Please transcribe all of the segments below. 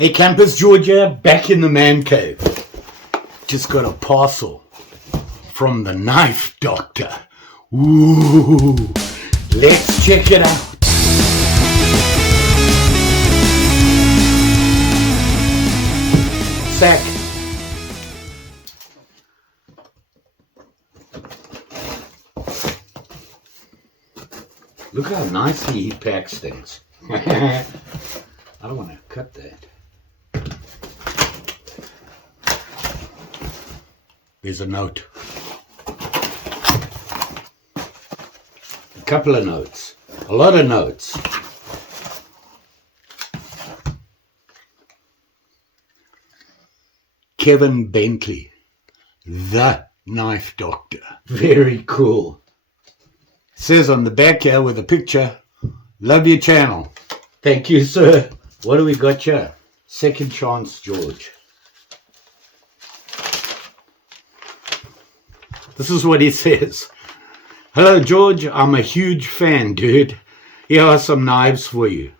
Hey campers, Georgia, back in the man cave. Just got a parcel from the knife doctor. Ooh, let's check it out. Sack. Look how nicely he packs things. I don't want to cut that. There's a note. A couple of notes. A lot of notes. Kevin Bentley, the knife doctor. Very cool. Says on the back here with a picture, love your channel. Thank you, sir. What do we got here? Second Chance George. This is what he says. Hello, George. I'm a huge fan, dude. Here are some knives for you.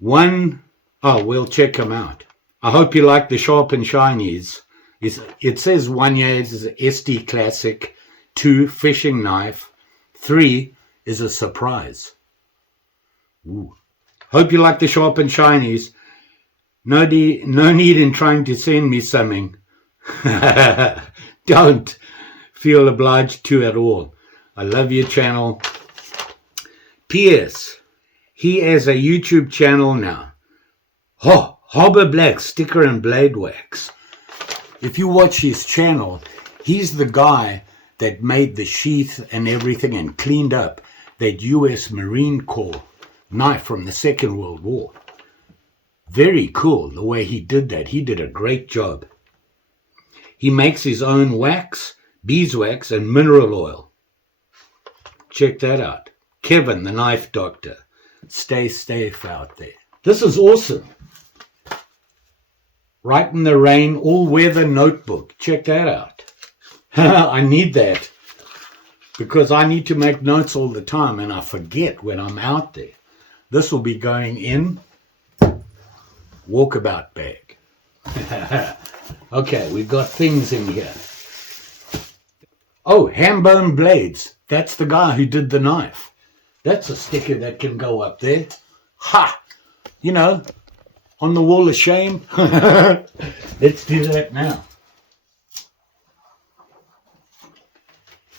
We'll check them out. I hope you like the sharp and shinies. It says 1 year is an SD classic, 2 fishing knife, 3 is a surprise. Ooh. Hope you like the sharp and shinies. No need in trying to send me something. Don't feel obliged to at all. I love your channel. P.S. He has a YouTube channel now. Harbor Black Sticker and Blade Wax. If you watch his channel, he's the guy that made the sheath and everything and cleaned up that US Marine Corps knife from the Second World War. Very cool the way he did that. He did a great job. He makes his own wax, beeswax, and mineral oil. Check that out. Kevin, the knife doctor. Stay safe out there. This is awesome. Right in the Rain, all-weather notebook. Check that out. I need that because I need to make notes all the time and I forget when I'm out there. This will be going in walkabout bag. Okay, we've got things in here. Oh, Hambone Blades. That's the guy who did the knife. That's a sticker that can go up there. Ha! You know, on the wall of shame. Let's do that now.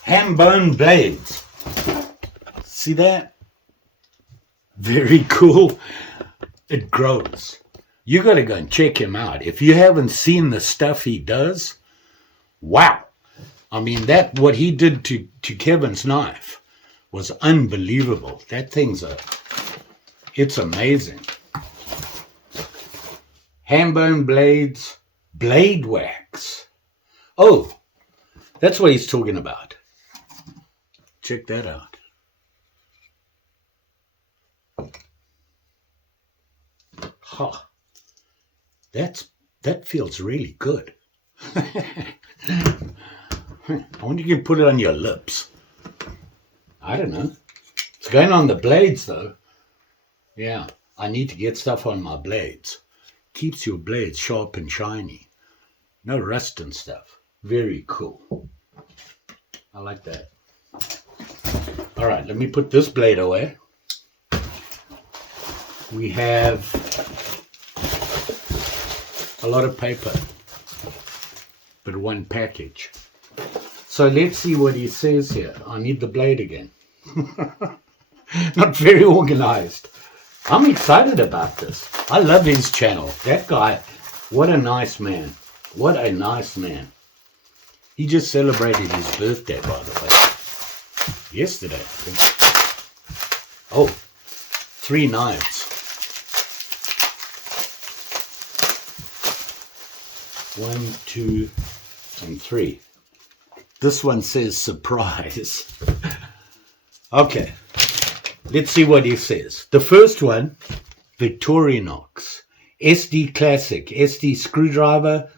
Hambone Blades. See that? Very cool. It grows. You got to go and check him out. If you haven't seen the stuff he does, wow. I mean, what he did to Kevin's knife was unbelievable. That thing's it's amazing. Hambone Blades, Blade Wax. Oh, that's what he's talking about. Check that out. Ha. That feels really good. I wonder if you can put it on your lips. I don't know. It's going on the blades though. Yeah, I need to get stuff on my blades. Keeps your blades sharp and shiny. No rust and stuff. Very cool. I like that. All right, let me put this blade away. We have a lot of paper, but one package. So let's see what he says here. I need the blade again. Not very organized. I'm excited about this. I love his channel. That guy, what a nice man. What a nice man. He just celebrated his birthday, by the way. Yesterday, I think. Oh, 3 knives. 1, 2, and 3. This one says surprise. Okay, let's see what he says. The first one, Victorinox SD Classic, SD screwdriver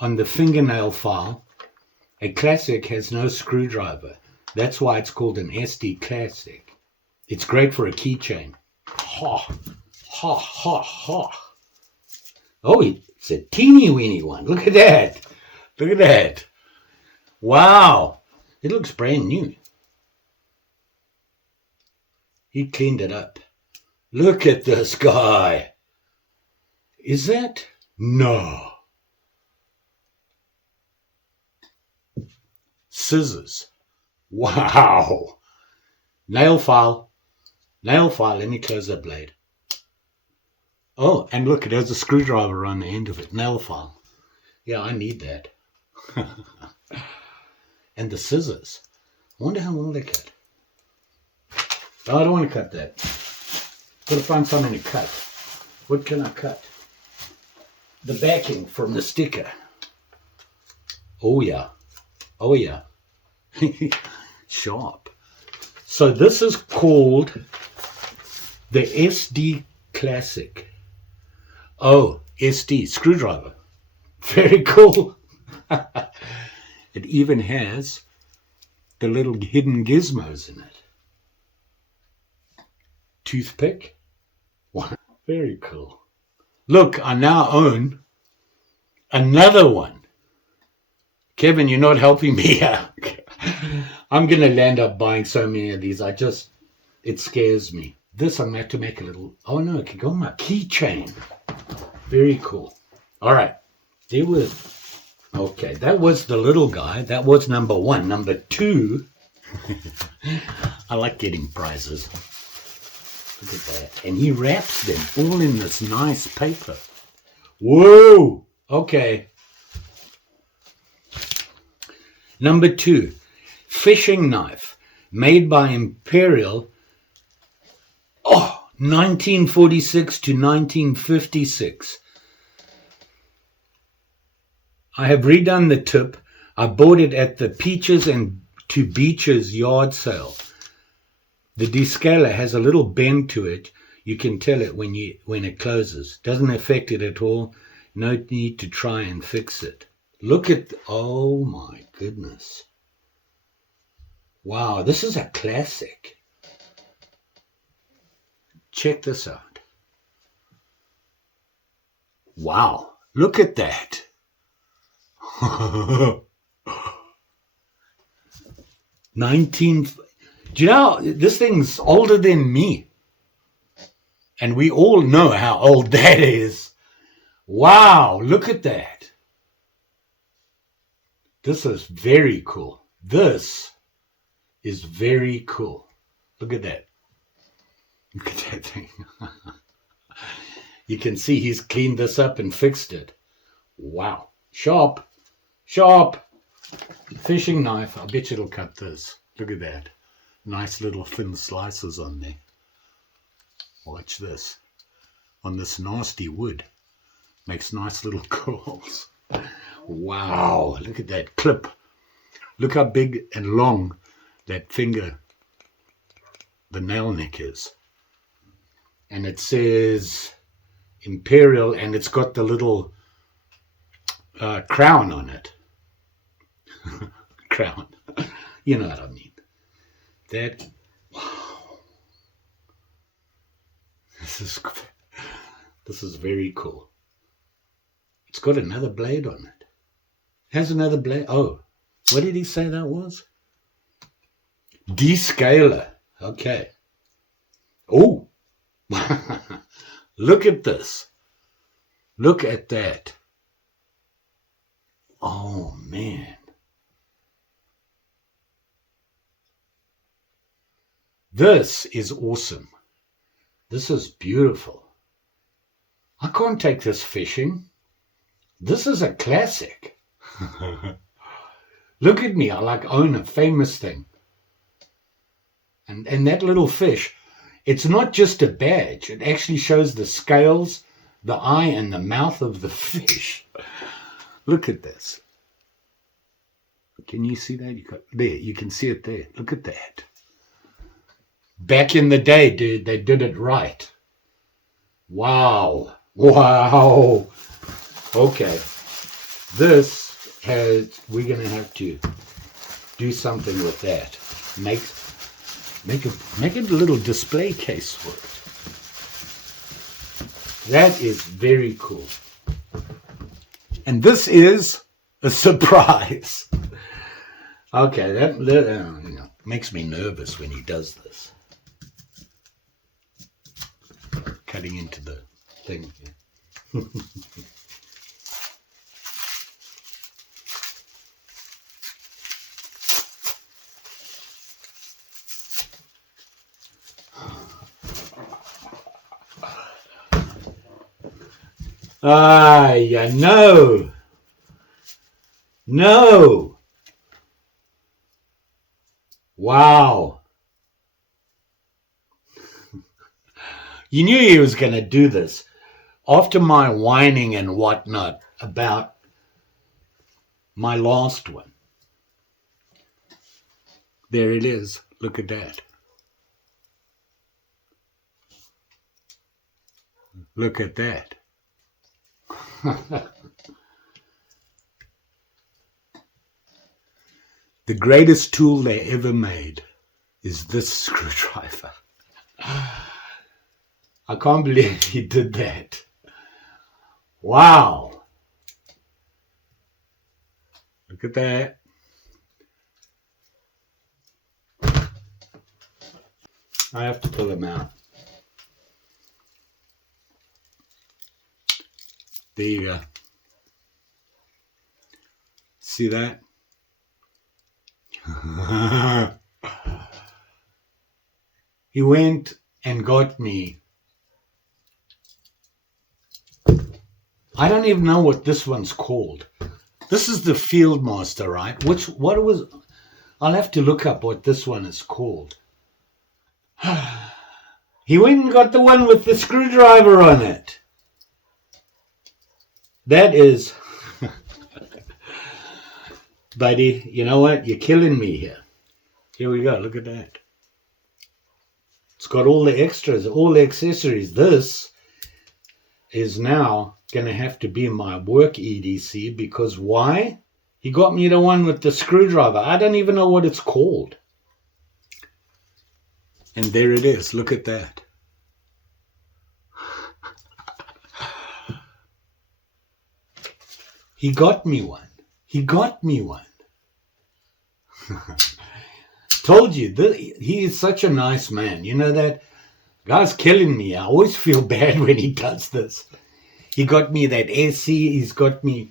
on the fingernail file. A classic has no screwdriver. That's why it's called an SD Classic. It's great for a keychain. Ha, ha, ha. Oh, it's a teeny weeny one. Look at that. Look at that. Wow. It looks brand new. He cleaned it up. Look at this guy. Is that? No. Scissors. Wow. Nail file. Nail file. Let me close that blade. Oh, and look, it has a screwdriver on the end of it. Nail file. Yeah, I need that. And the scissors. I wonder how well they cut. Oh, I don't want to cut that. Gotta find something to cut. What can I cut? The backing from the sticker. Oh yeah. Oh yeah. Sharp. So this is called the SD Classic. Oh, SD screwdriver. Very cool. It even has the little hidden gizmos in it. Toothpick. Wow. Very cool. Look, I now own another one. Kevin, you're not helping me out. I'm going to land up buying so many of these. It scares me. This I'm going to have to make a little, oh no, it can go on my keychain. Very cool. All right. There was, okay, that was the little guy. That was number one. Number two, I like getting prizes. Look at that. And he wraps them all in this nice paper. Whoa! Okay. Number two, fishing knife made by Imperial. Oh, 1946 to 1956. I have redone the tip. I bought it at the Peaches and to Beaches yard sale. The descaler has a little bend to it. You can tell it when it closes. Doesn't affect it at all. No need to try and fix it. Look at, oh my goodness. Wow, this is a classic. Check this out. Wow, look at that. 19, do you know, this thing's older than me. And we all know how old that is. Wow, look at that. This is very cool. This is very cool. Look at that. Look at that thing. You can see he's cleaned this up and fixed it. Wow. Sharp. Sharp. Fishing knife. I bet you it'll cut this. Look at that. Nice little thin slices on there. Watch this. On this nasty wood. Makes nice little curls. Wow. Look at that clip. Look how big and long that finger, the nail nick is. And it says Imperial, and it's got the little crown on it. Crown. You know what I mean. That, wow. This is very cool. It's got another blade on it. Has another blade. Oh, what did he say that was? Descaler. Okay. Oh. Look at this. Look at that. Oh, man. This is awesome. This is beautiful. I can't take this fishing. This is a classic. Look at me. I own a famous thing. And that little fish, it's not just a badge. It actually shows the scales, the eye, and the mouth of the fish. Look at this. Can you see that? There, you can see it there. Look at that. Back in the day, dude, they did it right. Wow. Wow. Okay. We're going to have to do something with that. Make a little display case for That is very cool. And this is a surprise. Okay, that makes me nervous when he does this. Cutting into the thing here. Yeah, no. No. Wow. You knew he was going to do this. After my whining and whatnot about my last one. There it is. Look at that. Look at that. The greatest tool they ever made is this screwdriver. I can't believe he did that. Wow. Look at that. I have to pull him out. There you go. See that? He went and got me. I don't even know what this one's called. This is the Fieldmaster, right? I'll have to look up what this one is called. He went and got the one with the screwdriver on it. That is... Buddy, you know what? You're killing me here. Here we go. Look at that. It's got all the extras, all the accessories. This is now going to have to be my work EDC because why? He got me the one with the screwdriver. I don't even know what it's called. And there it is. Look at that. He got me one. He got me one. Told you, he is such a nice man. You know that? Guy's killing me. I always feel bad when he does this. He got me that SC. He's got me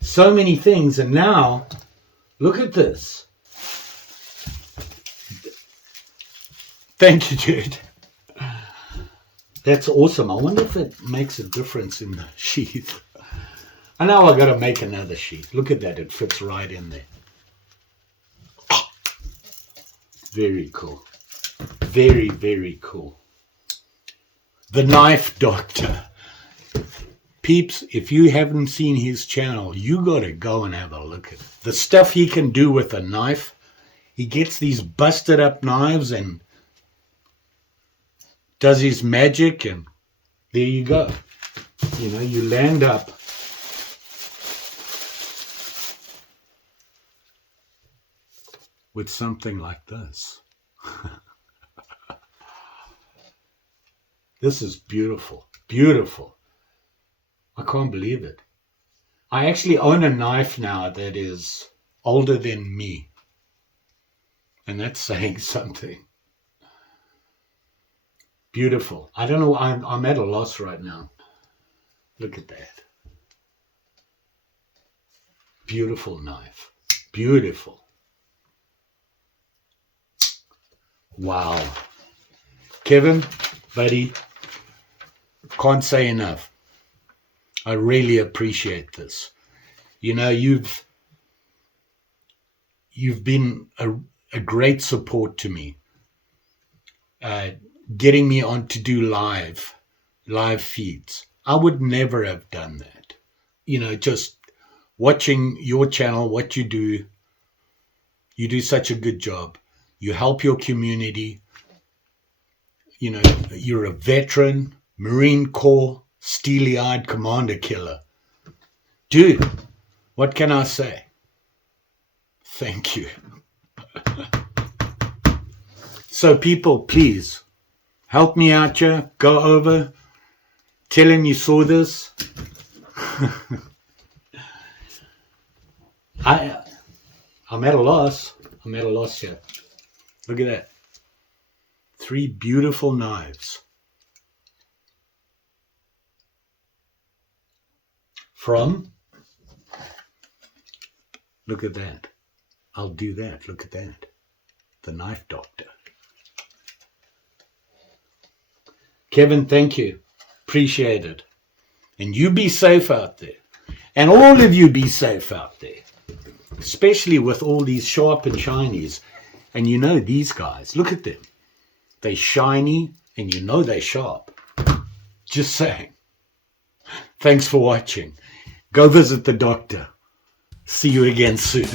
so many things. And now, look at this. Thank you, dude. That's awesome. I wonder if it makes a difference in the sheath. And now I've got to make another sheath. Look at that. It fits right in there. Very cool. Very, very cool. The Knife Doctor. Peeps, if you haven't seen his channel, you got to go and have a look at it. The stuff he can do with a knife. He gets these busted up knives and does his magic, and there you go. You know, you land up with something like this. This is beautiful. Beautiful. I can't believe it. I actually own a knife now that is older than me. And that's saying something. Beautiful. I don't know. I'm at a loss right now. Look at that. Beautiful knife. Beautiful. Wow. Kevin, buddy, can't say enough. I really appreciate this. You know, you've been a great support to me. Getting me on to do live feeds. I would never have done that. You know, just watching your channel, what you do such a good job. You help your community. You know, you're a veteran, Marine Corps, steely-eyed commander killer. Dude, what can I say? Thank you. So people, please, help me out here. Go over, Tell him you saw this. I'm at a loss. I'm at a loss here. Look at that. 3 beautiful knives. From, look at that. I'll do that. Look at that. The Knife Doctor. Kevin, thank you. Appreciate it. And you be safe out there. And all of you be safe out there. Especially with all these sharp and shinies. And you know these guys, look at them. They're shiny and you know they're sharp. Just saying. Thanks for watching. Go visit the doctor. See you again soon.